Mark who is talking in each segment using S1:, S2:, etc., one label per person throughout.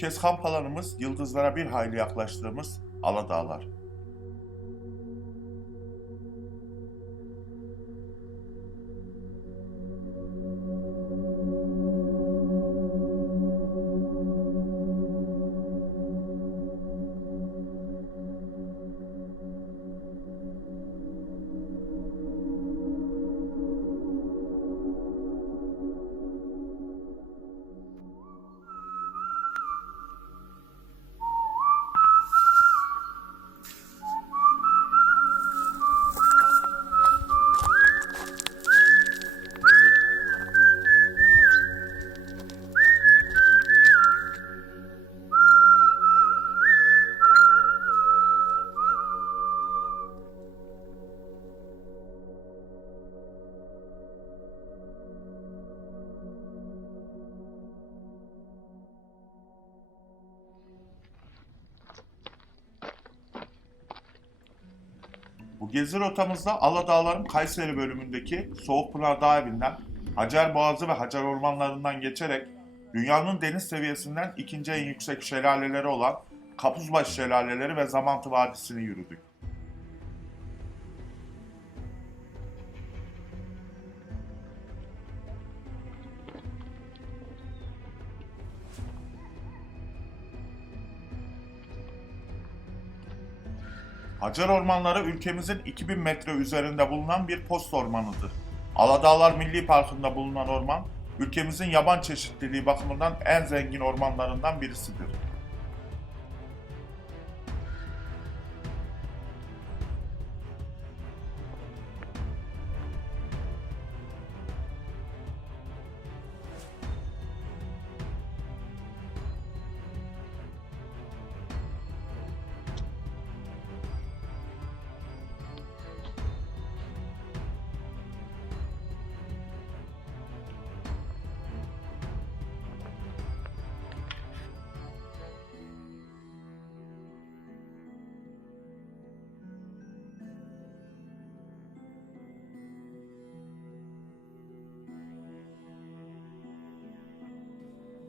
S1: kez kamp alanımız yıldızlara bir hayli yaklaştığımız Aladağlar. Bu gezi rotamızda Aladağların Kayseri bölümündeki Soğukpınar Dağ evinden Hacer Boğazı ve Hacer Ormanlarından geçerek dünyanın deniz seviyesinden ikinci en yüksek şelaleleri olan Kapuzbaşı Şelaleleri ve Zamantı Vadisi'ni yürüdük. Hacer Ormanları ülkemizin 2000 metre üzerinde bulunan bir post ormanıdır. Aladağlar Milli Parkı'nda bulunan orman, ülkemizin yaban çeşitliliği bakımından en zengin ormanlarından birisidir.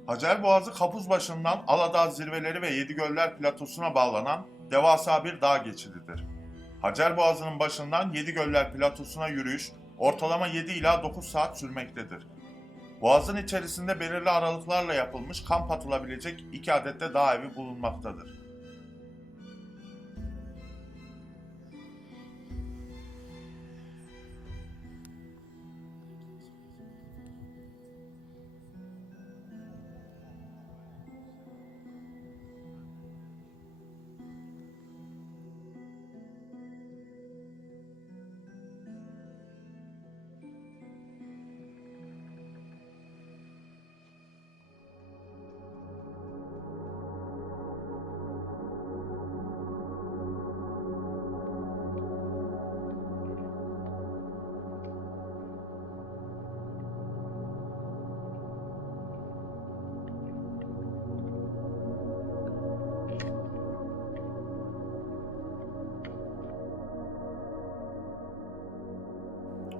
S1: Hacer Boğazı Kapuzbaşı'ndan Aladağ zirveleri ve Yedigöller platosuna bağlanan devasa bir dağ geçididir. Hacer Boğazı'nın başından Yedigöller platosuna yürüyüş ortalama 7 ila 9 saat sürmektedir. Boğazın içerisinde belirli aralıklarla yapılmış kamp atılabilecek iki adet de dağ evi bulunmaktadır.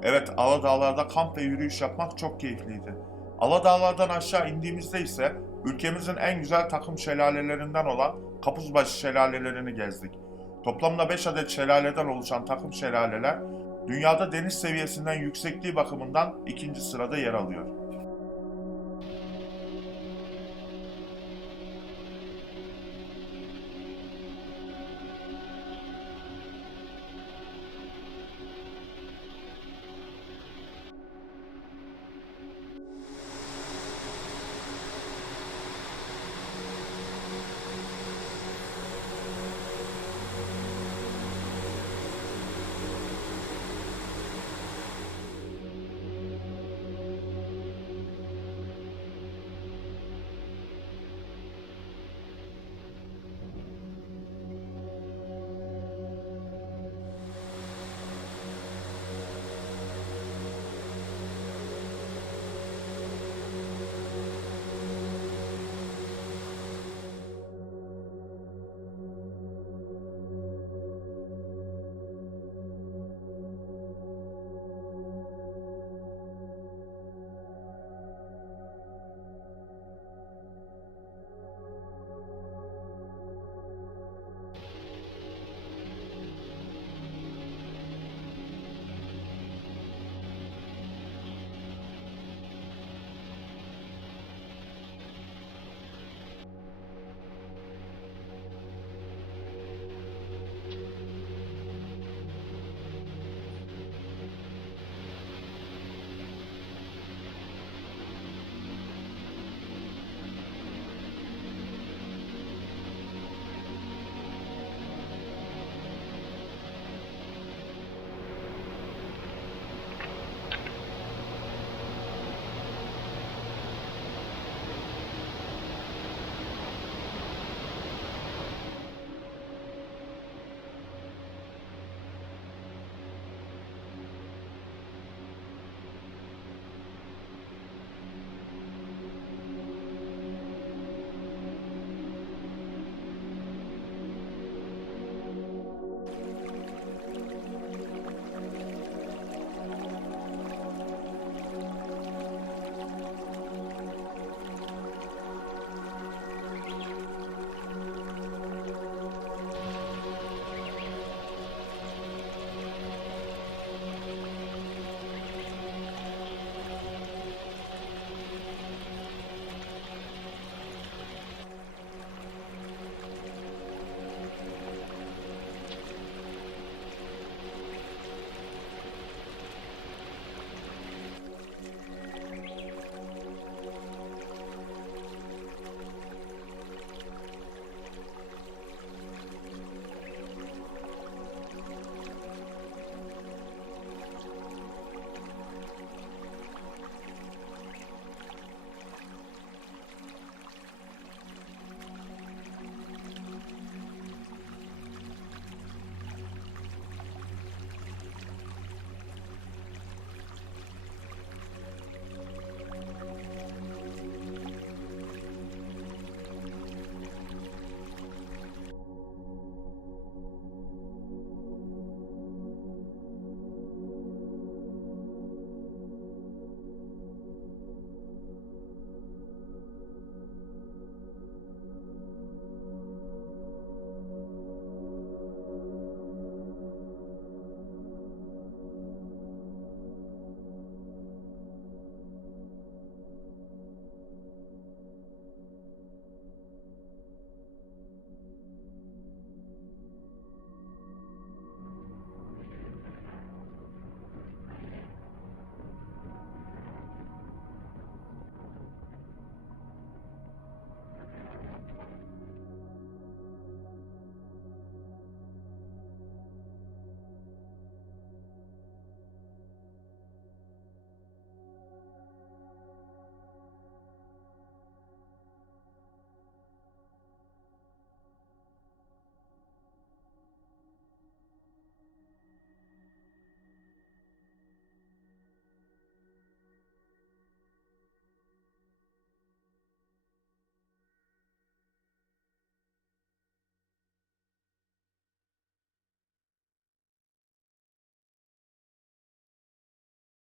S1: Evet, Aladağlar'da kamp ve yürüyüş yapmak çok keyifliydi. Aladağlar'dan aşağı indiğimizde ise ülkemizin en güzel takım şelalelerinden olan Kapuzbaşı şelalelerini gezdik. Toplamda 5 adet şelaleden oluşan takım şelaleler, dünyada deniz seviyesinden yüksekliği bakımından ikinci sırada yer alıyor.